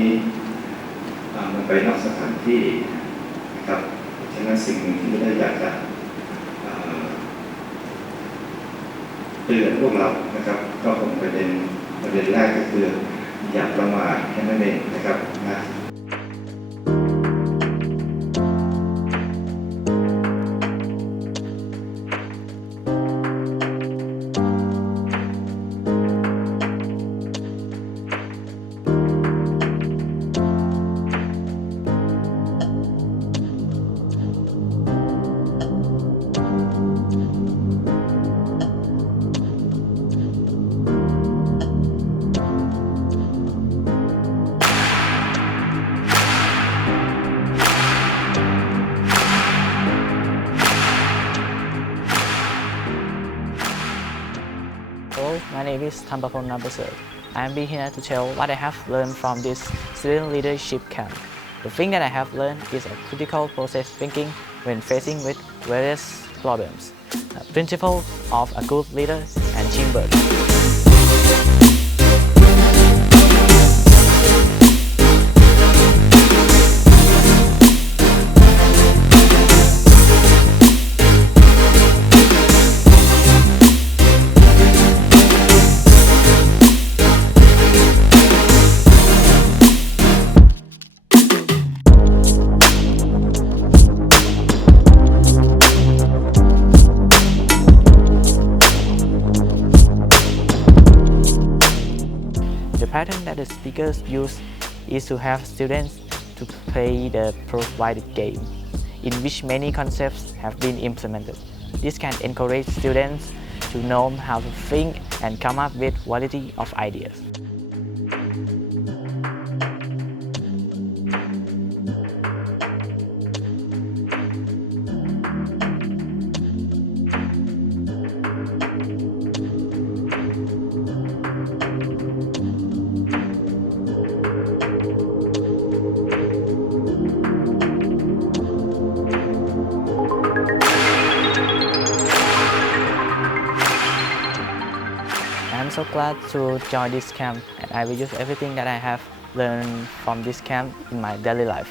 นี้มันไปนอกสถานที่นะครับฉะนั้นสิ่งหนึ่งที่ได้อยากจะเตือนพวกเรานะครับก็คงประเด็นแรกก็คืออย่าประมาทแค่นั้นเองนะครับนะHello, my name is Tampapon Nabasur. I am here to tell what I have learned from this student leadership camp. The thing that I have learned is a critical process thinking when facing with various problems, the principle of a good leader and teamwork. The pattern that the speakers use is to have students to play the provided game, in which many concepts have been implemented. This can encourage students to know how to think and come up with quality of ideas. I'm so glad to join this camp, and I will use everything that I have learned from this camp in my daily life.